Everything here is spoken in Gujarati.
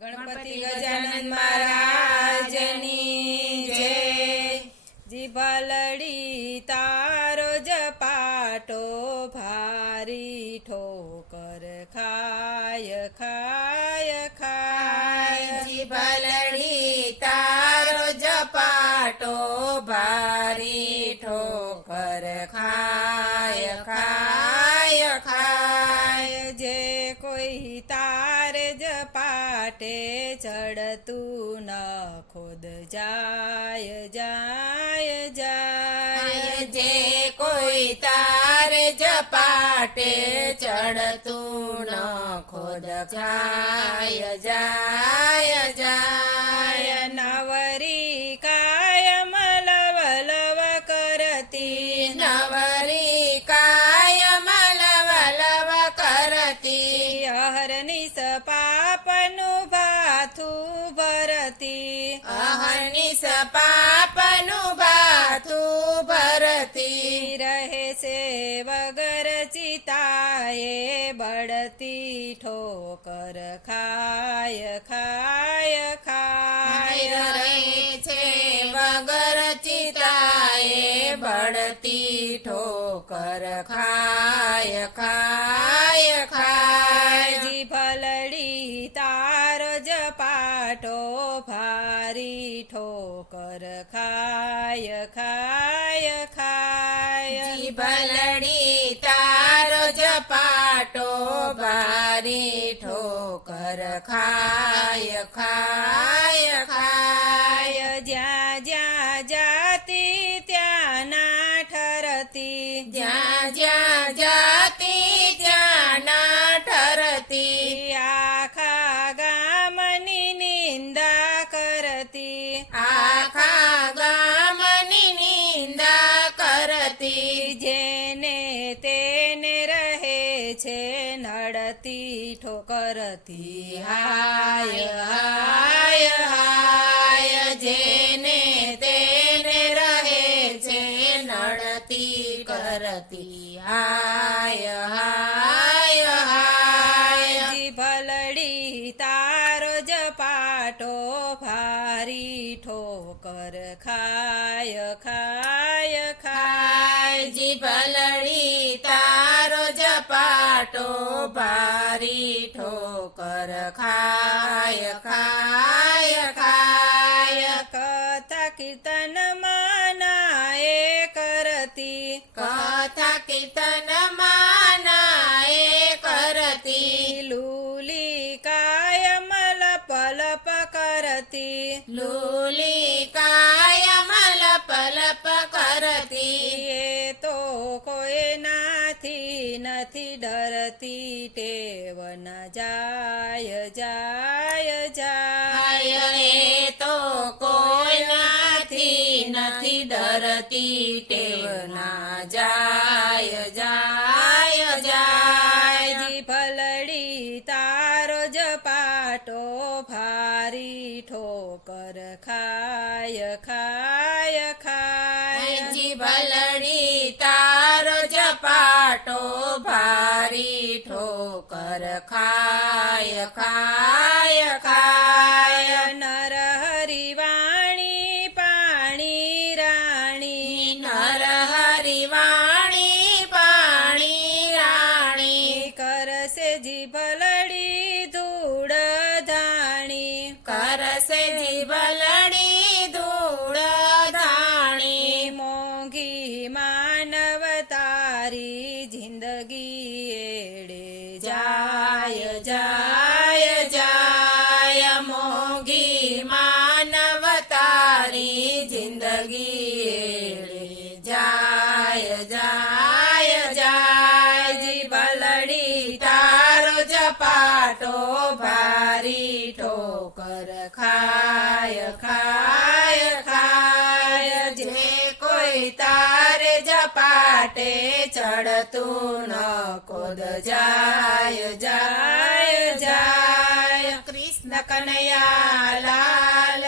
ગણપતિ ગજાનંદ મહારાજની જય. જીભલડી તારો જપાટો ભારી ઠોકર ખાય ખાય ખાય. જીભલડી તારો જપાટો ભારી ઠોકર ખાય ખાય ખાય. જે કોઈ તારે જપાટે ચડતું ન ખોદ જાય જાય જાય. જે કોઈ તારે જપાટે ચડતું ન ખોદ જાય. અહર્નિશ પાપનું ભાથું ભરતી. રહે છે વગર ચિતાએ બળતી ઠોકર ખાય ખાય ખાય. રહે છે વગર ચિતાએ બળતી ઠોકર ખાય ખાય ખાય. જીભલડી તારો જપાટો ભારી ઠોકર ખાય ખાય ખાય. જીભલડી તારો જપાટો ભારી ઠોકર ખાય ખાય ખાય. ખાય જ્યાં જ્યાં જાતી ત્યાં ના ઠરતી જ્યાં જ્યાં જાતી ત્યાં ના ઠરતી કરતી જેને તેને રહે છે નડતી ઠોકરતી હાય ઠોકર ખાય ખાય ખાય જીભલડી તારો જપાટો ભારી ઠોકર ખાય ખાય ખાય. કથા કીર્તન માનાએ કરતી, કથા કીર્તન માનાએ કરતી. લૂલી લપ લપ કરતી એ તો કોઈ નાથી ડરતી ટેવ ન જાય જાય જાય એ તો કોઈ નાથી નથી ડરતી ટેવ ના ભારી ઠોકર ખાય ખાય ખાય. જીભલડી તારો જપાટો ભારી ઠોકર ખાય ખાય ખાય. નર હરિવાણી પાણી રાણી. નર હરિવાણી પાણી રાણી. કરશે જીભલડી જપાટો ભારી ઠોકર ખાય ખાય ખાય. જે કોઈ તારે જપાટે ચડતું ન કોદ જાય જાય જાય. કૃષ્ણ કનૈયા લાલ